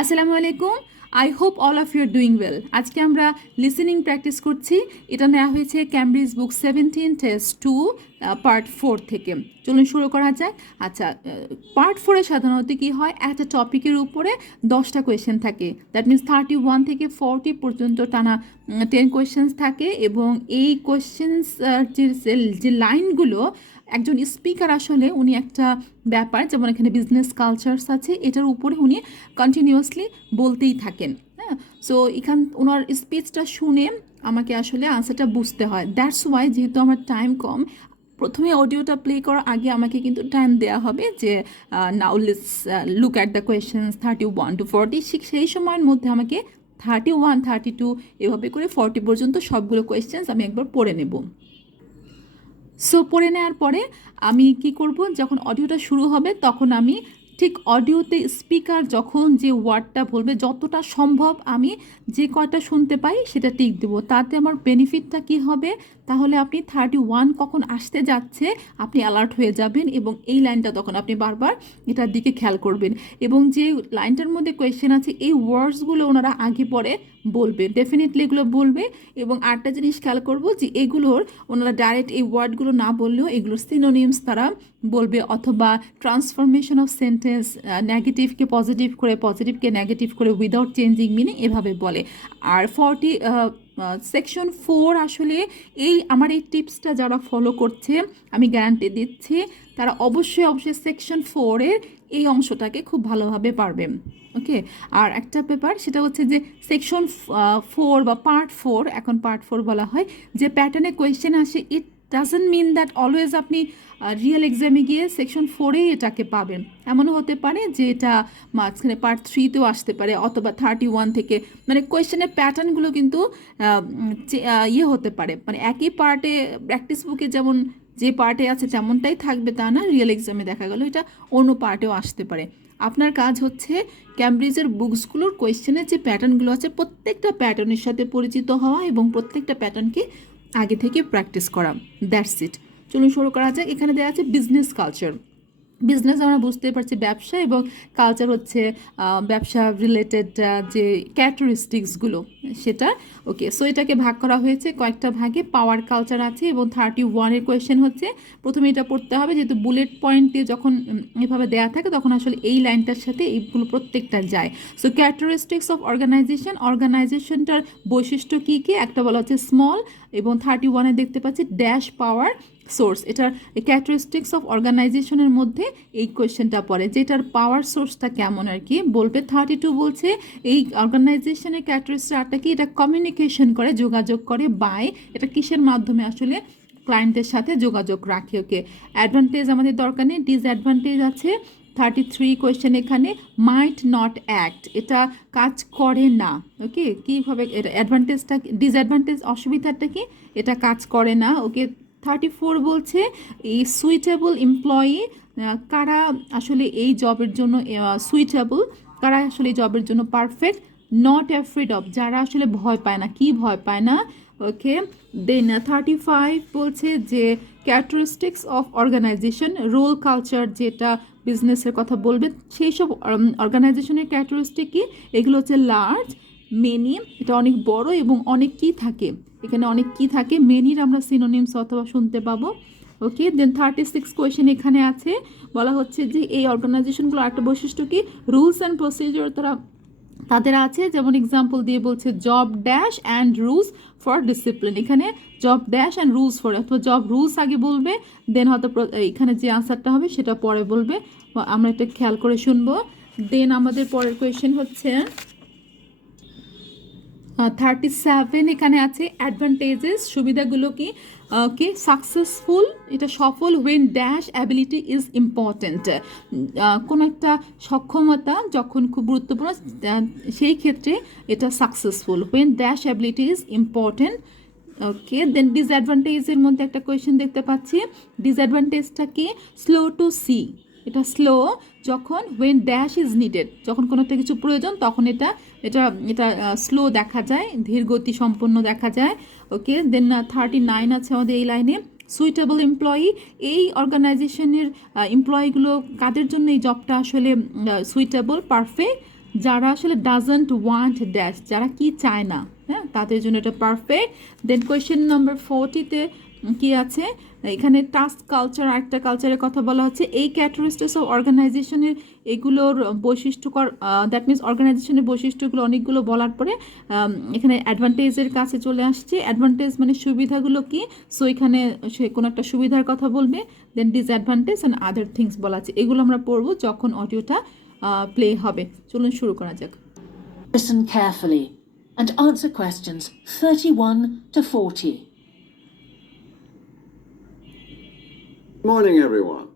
Assalamualaikum. I hope all of you are doing well. আজকে আমরা listening practice করছি। এটা নেওয়া হয়েছে ক্যামব্রিজ বুক 17 টেস্ট 2 পার্ট 4 থেকে। চলুন শুরু করা যাক। আচ্ছা, পার্ট 4 এ সাধারণত কি হয়, একটা টপিকের উপরে 10টা কোয়েশ্চেন থাকে। দ্যাট মিনস 31 থেকে 40 পর্যন্ত টানা 10 কোয়েশ্চেন্স থাকে এবং এই কোয়েশ্চেন্স যে লাইনগুলো একজন স্পিকার আসলে উনি একটা ব্যাপার, যেমন এখানে বিজনেস কালচারস আছে, এটার উপরে উনি কন্টিনিউয়াসলি বলতেই থাকেন। হ্যাঁ, সো ওনার স্পিচটা শুনে আমাকে আসলে আনসারটা বুঝতে হয়। দ্যাটস ওয়াই, যেহেতু আমার টাইম কম, প্রথমে অডিওটা প্লে করার আগে আমাকে কিন্তু টাইম দেওয়া হবে যে now let's look at the questions 31 to 40। সেই সময়ের মধ্যে আমাকে 31, 32 এভাবে করে 40 পর্যন্ত সবগুলো কোয়েশ্চেন্স আমি একবার পড়ে নেব। সো পড়ে নেওয়ার পরে আমি কি করব, যখন অডিওটা শুরু হবে তখন আমি ঠিক অডিওতে স্পিকার যখন যে ওয়ার্ডটা বলবে যতটা সম্ভব আমি যে কয়টা শুনতে পাই সেটা টিক দেবো। তাতে আমার বেনিফিটটা কি হবে, তাহলে আপনি 31 কখন আসতে যাচ্ছে আপনি অ্যালার্ট হয়ে যাবেন এবং এই লাইনটা তখন আপনি বারবার এটার দিকে খেয়াল করবেন। এবং যে লাইনটার মধ্যে কোয়েশ্চেন আছে এই ওয়ার্ডসগুলো ওনারা আগে পরে বলবে, ডেফিনেটলি এগুলো বলবে। এবং আরেকটা জিনিস খেয়াল করবো যে এগুলোর ওনারা ডাইরেক্ট এই ওয়ার্ডগুলো না বললেও এগুলোর সিনোনিমস তারা বলবে, অথবা ট্রান্সফরমেশন অফ সেন্টেন্স, নেগেটিভকে পজিটিভ করে পজিটিভকে নেগেটিভ করে উইদাউট চেঞ্জিং মিনিং এভাবে বলে। আর সেকশন 4 আসলে আমার এই টিপসটা যারা ফলো করছে আমি গ্যারান্টি দিচ্ছি তারা অবশ্যই সেকশন 4-এর এই অংশটাকে খুব ভালোভাবে পারবে। ওকে, আর একটা পেপার সেটা হচ্ছে যে সেকশন 4 বা পার্ট 4, এখন পার্ট 4 বলা হয়, যে প্যাটার্নে কোয়েশ্চেন আসে it doesn't mean that always আপনি রিয়েল এক্সামে গিয়ে সেকশন 4-এই এটাকে পাবেন। এমনও হতে পারে যে এটা মাঝখানে পার্ট 3-তেও আসতে পারে, অথবা 31 থেকে, মানে কোয়েশ্চেনের প্যাটার্নগুলো কিন্তু হতে পারে, মানে একই পার্টে প্র্যাকটিস বুকে যেমন যে পার্টে আছে তেমনটাই থাকবে তা না, রিয়েল এক্সামে দেখা গেল এটা অন্য পার্টেও আসতে পারে। আপনার কাজ হচ্ছে ক্যামব্রিজের বুকসগুলোর কোয়েশ্চেনের যে প্যাটার্নগুলো আছে প্রত্যেকটা প্যাটার্নের সাথে পরিচিত হওয়া এবং প্রত্যেকটা প্যাটার্নকে আগে থেকে প্র্যাকটিস করা। That's it. চলুন শুরু করা যাক। এখানে দেওয়া আছে বিজনেস কালচার। বিজনেস আমরা বুঝতে পারছি ব্যবসা, এবং কালচার হচ্ছে ব্যবসা রিলেটেড যে ক্যারেক্টারিস্টিক্সগুলো সেটা। ওকে, সো এটাকে ভাগ করা হয়েছে কয়েকটা ভাগে। পাওয়ার কালচার আছে এবং 31-এর কোয়েশ্চেন হচ্ছে, প্রথমে এটা পড়তে হবে, যেহেতু বুলেট পয়েন্ট দিয়ে যখন এভাবে দেওয়া থাকে তখন আসলে এই লাইনটার সাথে এইগুলো প্রত্যেকটা যায়। সো ক্যারেক্টারিস্টিক্স অফ অর্গানাইজেশনটার বৈশিষ্ট্য কী কী, একটা বলা হচ্ছে স্মল, এবং 31-এ দেখতে পাচ্ছি ড্যাশ পাওয়ার সোর্স। এটার ক্যারেক্টারিস্টিক্স অফ অর্গানাইজেশনের মধ্যে এই কোয়েশ্চেনটা পড়ে, যেটার পাওয়ার সোর্সটা কেমন আর কি বলবে। 32 বলছে এই অর্গানাইজেশনের ক্যারেক্টারিস্টিকটা কি, এটা কমিউনিকেশন করে, যোগাযোগ করে, বাই এটা কিসের মাধ্যমে আসলে ক্লায়েন্টের সাথে যোগাযোগ রাখে। ওকে, অ্যাডভান্টেজ আমাদের দরকার নেই, ডিসঅ্যাডভান্টেজ আছে 33 কোয়েশ্চেন এখানে, মাইট নট অ্যাক্ট, এটা কাজ করে না। ওকে, কীভাবে এটা অ্যাডভান্টেজটা, ডিসঅ্যাডভান্টেজ অসুবিধাটা কি, এটা কাজ করে না। ওকে, 34 বলছে এই সুইটেবল এমপ্লয়ি, কারা আসলে এই জবের জন্য সুইটেবল, কারা আসলে এই জবের জন্য পারফেক্ট। নট অ্যাফ্রেড অফ, যারা আসলে ভয় পায় না, কি ভয় পায় না। ওকে, দেন 35 বলছে যে characteristics of organization, role culture, যেটা বিজনেসের কথা বলবে সেই সব অর্গানাইজেশনের ক্যারেক্টারিস্টিক কি, এগুলো হচ্ছে লার্জ, মেনি, এটা অনেক বড় এবং অনেক কি থাকে, এখানে অনেক কি থাকে, মেনির আমরা সিনোনিমস অথবা শুনতে পাবো। ওকে, দেন 36 কোয়েশ্চেন এখানে আছে, বলা হচ্ছে যে এই অর্গানাইজেশনগুলো একটা বৈশিষ্ট্য কি, রুলস অ্যান্ড প্রসিডিওর তাদের আছে, যেমন এক্সাম্পল দিয়ে বলছে job dash and rules for discipline, এখানে job dash and rules for, অথবা জব রুলস আগে বলবে, দেন হয়তো এখানে যে আনসারটা হবে সেটা পরে বলবে, আমরা এটা খেয়াল করে শুনবো। দেন আমাদের পরের কোয়েশ্চেন হচ্ছে 37, এখানে আছে অ্যাডভান্টেজেস, সুবিধাগুলো কি, ওকে, সাকসেসফুল, এটা সফল, when dash ability is important, কোনো একটা সক্ষমতা যখন খুব গুরুত্বপূর্ণ সেই ক্ষেত্রে এটা successful, when dash ability is important. Okay, then ডিসঅ্যাডভান্টেজের মধ্যে একটা কোয়েশ্চেন দেখতে পাচ্ছি, ডিসঅ্যাডভান্টেজটা কি, স্লো টু সি, এটা স্লো যখন, ওয়েন ড্যাশ ইজ নিডেড, যখন কোনো একটা কিছু প্রয়োজন তখন এটা এটা এটা স্লো দেখা যায়, ধীর গতি সম্পন্ন দেখা যায়। ওকে, দেন 39 আছে আমাদের এই লাইনে, সুইটেবল এমপ্লয়ি, এই অর্গানাইজেশনের এমপ্লয়িগুলো কাদের জন্য এই জবটা আসলে সুইটেবল, পারফেক্ট, যারা আসলে ডাজন্ট ওয়ান্ট ড্যাশ, যারা কি চায় না, হ্যাঁ, তাদের জন্য এটা পারফেক্ট। দেন কোয়েশ্চেন নাম্বার 40-তে কি আছে, এখানে টাস্ক কালচার, একটা কালচারের কথা বলা হচ্ছে। এই ক্যারেক্টারিস্টিক্স অফ অর্গানাইজেশনের এগুলোর বৈশিষ্ট্যকর, দ্যাট মিনস অর্গানাইজেশনের বৈশিষ্ট্যগুলো অনেকগুলো বলার পরে এখানে অ্যাডভান্টেজের কাছে চলে আসছে। অ্যাডভান্টেজ মানে সুবিধাগুলো কি, সো এখানে সে কোনো একটা সুবিধার কথা বলবে। দেন ডিসঅ্যাডভান্টেজ অ্যান্ড আদার থিংস বলা আছে, এগুলো আমরা পড়বো যখন অডিওটা প্লে হবে। চলুন শুরু করা যাক। Listen carefully and answer questions 31 to 40. Morning, everyone.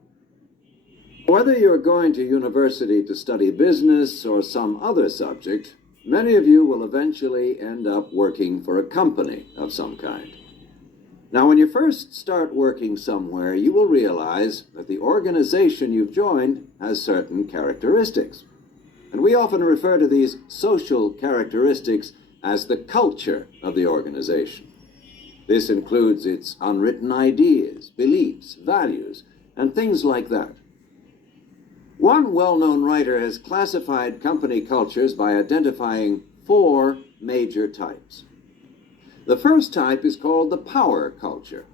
Whether you're going to university to study business or some other subject, many of you will eventually end up working for a company of some kind. Now, when you first start working somewhere, you will realize that the organization you've joined has certain characteristics. And we often refer to these social characteristics as the culture of the organization. This includes its unwritten ideas, beliefs, values, and things like that. One well-known writer has classified company cultures by identifying 4 major types. The first type is called the power culture,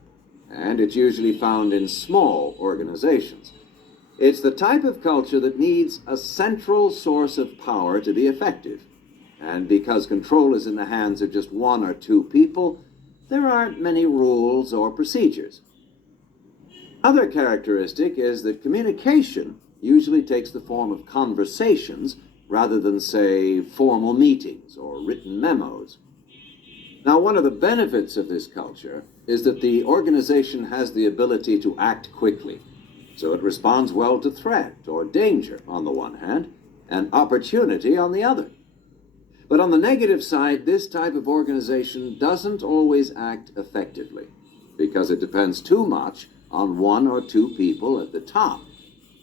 and it's usually found in small organizations. It's the type of culture that needs a central source of power to be effective. And because control is in the hands of just 1 or 2 people, there aren't many rules or procedures. Another characteristic is that communication usually takes the form of conversations rather than, say, formal meetings or written memos. Now, one of the benefits of this culture is that the organization has the ability to act quickly. So it responds well to threat or danger on the one hand, and opportunity on the other. But on the negative side, this type of organization doesn't always act effectively because it depends too much on 1 or 2 people at the top.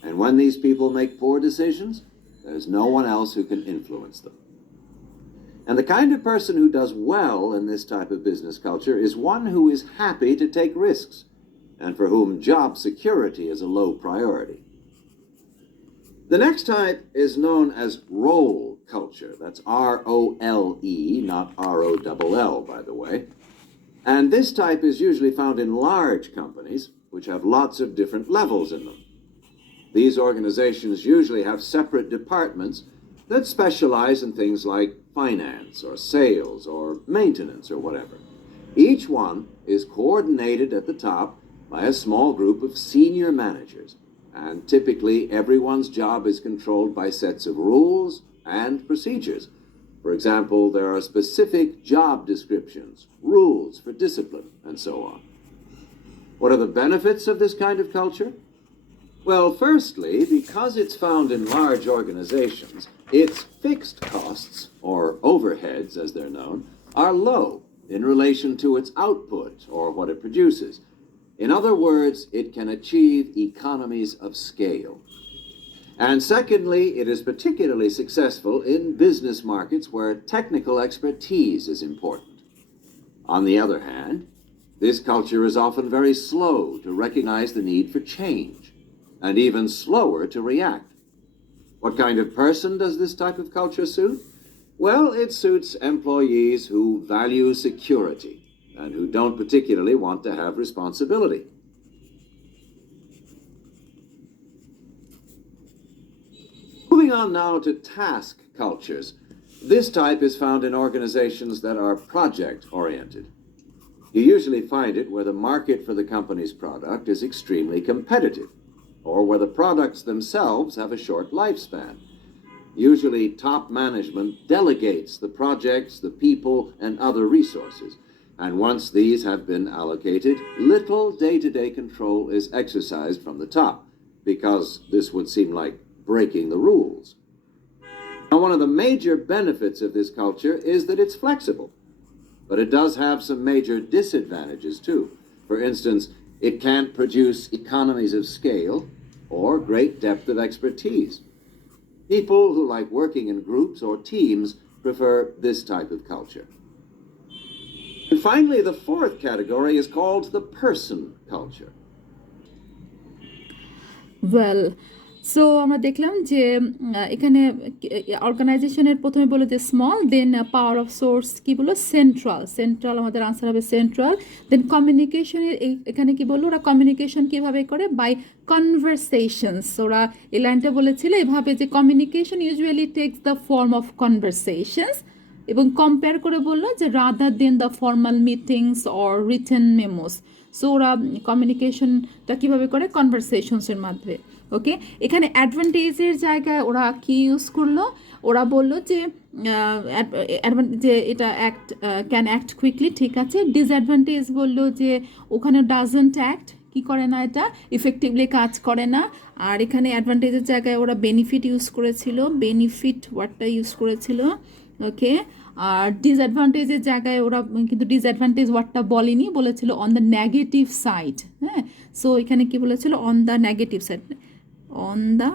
And when these people make poor decisions, there's no one else who can influence them. And the kind of person who does well in this type of business culture is one who is happy to take risks and for whom job security is a low priority. The next type is known as role culture. That's R-O-L-E, not R-O-L-L, by the way. And this type is usually found in large companies, which have lots of different levels in them. These organizations usually have separate departments that specialize in things like finance or sales or maintenance or whatever. Each one is coordinated at the top by a small group of senior managers, and typically everyone's job is controlled by sets of rules and procedures. For example, there are specific job descriptions, rules for discipline, and so on. What are the benefits of this kind of culture? Well, firstly, because it's found in large organizations, its fixed costs, or overheads as they're known, are low in relation to its output or what it produces. In other words, it can achieve economies of scale. And secondly, it is particularly successful in business markets where technical expertise is important. On the other hand, this culture is often very slow to recognize the need for change, and even slower to react. What kind of person does this type of culture suit? Well, it suits employees who value security and who don't particularly want to have responsibility. Moving on now to task cultures. This type is found in organizations that are project-oriented. You usually find it where the market for the company's product is extremely competitive, or where the products themselves have a short lifespan. Usually, top management delegates the projects, the people, and other resources. And once these have been allocated, little day-to-day control is exercised from the top, because this would seem like breaking the rules. Now, one of the major benefits of this culture is that it's flexible, but it does have some major disadvantages too. For instance, it can't produce economies of scale or great depth of expertise. People who like working in groups or teams prefer this type of culture. And finally, the fourth category is called the person culture. Well, so আমরা দেখলাম যে এখানে অর্গানাইজেশনের প্রথমে বলে যে small, then power of source কি বললো সেন্ট্রাল আমাদের আনসার হবে সেন্ট্রাল। দেন কমিউনিকেশনের এখানে কি বললো, ওরা কমিউনিকেশন কীভাবে করে, বাই কনভারসেশনস। ওরা এই লাইনটা বলেছিল এভাবে যে communication usually text the form of conversations, এবং কম্পেয়ার করে বললো যে rather than the formal meetings or written মেমোস। So ওরা কমিউনিকেশনটা কীভাবে করে, কনভারসেশনসের মাধ্যমে। ওকে, এখানে অ্যাডভান্টেজের জায়গায় ওরা কি ইউজ করলো, ওরা বললো যে যে এটা ক্যান অ্যাক্ট কুইকলি, ঠিক আছে। ডিসঅ্যাডভান্টেজ বললো যে ওখানে ডাজন্ট অ্যাক্ট, কি করে না, এটা ইফেক্টিভলি কাজ করে না। আর এখানে অ্যাডভান্টেজের জায়গায় ওরা বেনিফিট ইউজ করেছিল, বেনিফিট ওয়ার্ডটা ইউজ করেছিল। ওকে, আর ডিসঅ্যাডভান্টেজের জায়গায় ওরা কিন্তু ডিসঅ্যাডভান্টেজ ওয়ার্ডটা বলেনি, বলেছিল অন দ্য নেগেটিভ সাইড। হ্যাঁ, সো এখানে কি বলেছিল, on the negative side, on the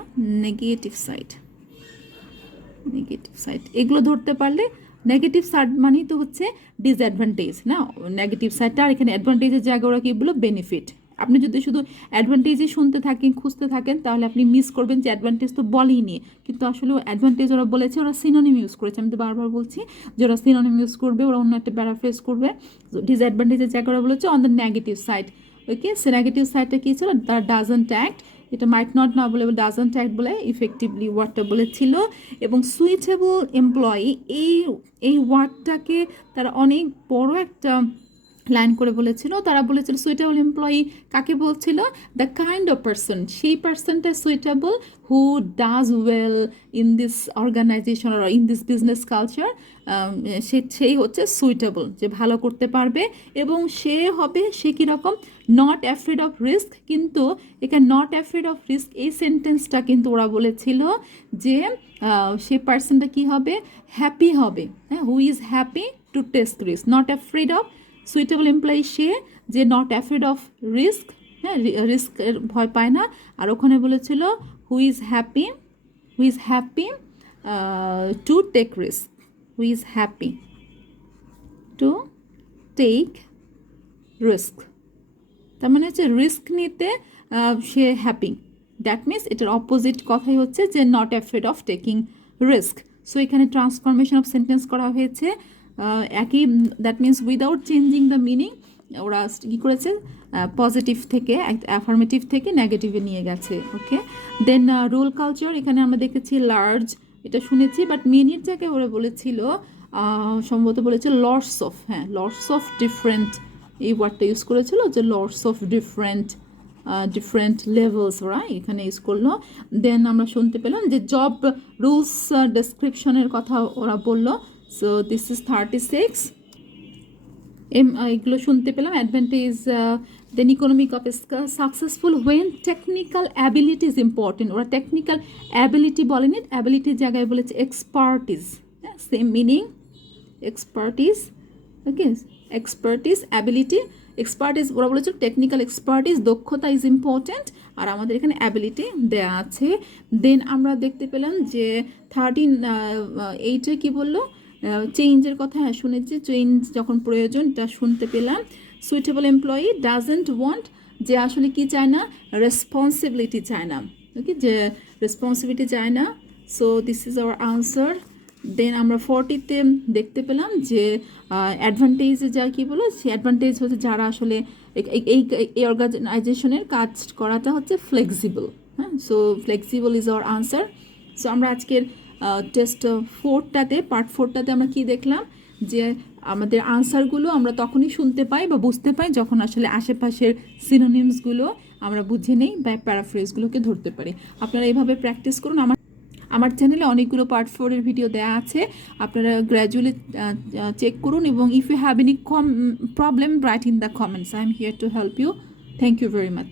negative side, negative side এগুলো ধরতে পারলে নেগেটিভ সাইড মানেই তো হচ্ছে ডিসঅ্যাডভান্টেজ না, নেগেটিভ সাইডটা। আর এখানে অ্যাডভান্টেজের জায়গায় ওরা কি বললো, বেনিফিট। আপনি যদি শুধু অ্যাডভান্টেজই শুনতে থাকেন, খুঁজতে থাকেন, তাহলে আপনি মিস করবেন যে অ্যাডভান্টেজ তো বলেই নি, কিন্তু আসলে অ্যাডভান্টেজ ওরা বলেছে, ওরা সিনোনিম ইউজ করেছে। আমি তো বারবার বলছি যে ওরা সিনোনিম ইউজ করবে, ওরা অন্য একটা প্যারাফ্রেজ করবে। ডিসঅ্যাডভান্টেজের জায়গায় ওরা বলেছে on the negative side. Okay, say negative সাইডটা কী ছিল, দ্য ডাজন্ট অ্যাক্ট, এটা মাইট নট না বলে ডাজন্ট অ্যাক্ট বলে ইফেক্টিভলি ওয়ার্ডটা বলেছিল। এবং সুইটেবল এমপ্লয়ি, এই ওয়ার্ডটাকে তারা অনেক বড় একটা লাইন করে বলেছিল। তারা বলেছিল সুইটেবল এমপ্লয়ি কাকে বলছিল, দ্য কাইন্ড অফ পার্সন, সেই পার্সনটা suitable who does well in this organization আর ইন দিস বিজনেস কালচার। সেই হচ্ছে সুইটেবল, যে ভালো করতে পারবে। এবং সে কীরকম, নট অ্যাফ্রেড অফ রিস্ক। কিন্তু এখানে নট অ্যাফ্রেড অফ রিস্ক এই সেন্টেন্সটা কিন্তু ওরা বলেছিল যে সে পার্সনটা কী হবে, হ্যাপি হবে। হ্যাঁ, who is happy to test risk, not afraid of. Suitable employee সে যে নট অ্যাফ্রেড অফ রিস্ক, হ্যাঁ, রিস্কের ভয় পায় না। আর ওখানে বলেছিল who is happy to take risk, who is happy to take risk, তার মানে হচ্ছে রিস্ক নিতে সে হ্যাপি। দ্যাট মিনস এটার অপোজিট কথাই হচ্ছে যে not afraid of taking risk. So এখানে ট্রান্সফরমেশন অফ সেন্টেন্স করা হয়েছে একই, that means without changing the meaning. ওরা কী করেছে, পজিটিভ থেকে অ্যাফার্মেটিভ থেকে নেগেটিভে নিয়ে গেছে। ওকে, দেন রোল কালচার, এখানে আমরা দেখেছি লার্জ, এটা শুনেছি, বাট মেনির জায়গায় ওরা বলেছিল সম্ভবত বলেছে লর্ডস অফ, হ্যাঁ লর্ডস অফ ডিফারেন্ট, এই ওয়ার্ডটা ইউজ করেছিল যে লর্ডস অফ ডিফারেন্ট লেভেলস ওরা এখানে ইউজ করলো। দেন আমরা শুনতে পেলাম যে জব রুলস ডেসক্রিপশনের কথা ওরা বললো। সো দিস ইজ 36 এগুলো শুনতে পেলাম। Advantage, then economic of successful when technical ability is important. ওরা টেকনিক্যাল অ্যাবিলিটি বলেনি, অ্যাবিলিটির জায়গায় বলেছে expertise, same meaning, expertise. Okay, expertise, ability, expertise ওরা বলেছে টেকনিক্যাল এক্সপার্টিস, দক্ষতা ইজ ইম্পর্টেন্ট। আর আমাদের এখানে অ্যাবিলিটি দেয়া আছে। দেন আমরা দেখতে পেলাম যে 13 কী বললো, চেঞ্জের কথা, হ্যাঁ শুনেছি, চেঞ্জ যখন প্রয়োজন এটা শুনতে পেলাম। সুইটেবল এমপ্লয়ি ডাজন্ট ওয়ান্ট, যে আসলে কি চায় না, রেসপন্সিবিলিটি চায় না। ওকে, যে রেসপন্সিবিলিটি চায় না। So this is our answer. Then আমরা 40-তে দেখতে পেলাম যে অ্যাডভান্টেজে যা কী বলো, সে অ্যাডভান্টেজ হচ্ছে যারা আসলে এই অর্গানাইজেশনের কাজ করাটা হচ্ছে ফ্লেক্সিবল। হ্যাঁ, so flexible is our answer. So আমরা আজকের টেস্ট 4টাতে, পার্ট 4টাতে আমরা কি দেখলাম, যে আমাদের আনসারগুলো আমরা তখনই শুনতে পাই বা বুঝতে পাই যখন আসলে আশেপাশের সিনোনিমসগুলো আমরা বুঝে নেই বা প্যারাফ্রেজগুলোকে ধরতে পারি। আপনারা এইভাবে প্র্যাকটিস করুন। আমার চ্যানেলে অনেকগুলো পার্ট 4-এর ভিডিও দেওয়া আছে, আপনারা গ্র্যাজুয়ালি চেক করুন। এবং if you have any problem write in the comments, I am here to help you. Thank you very much.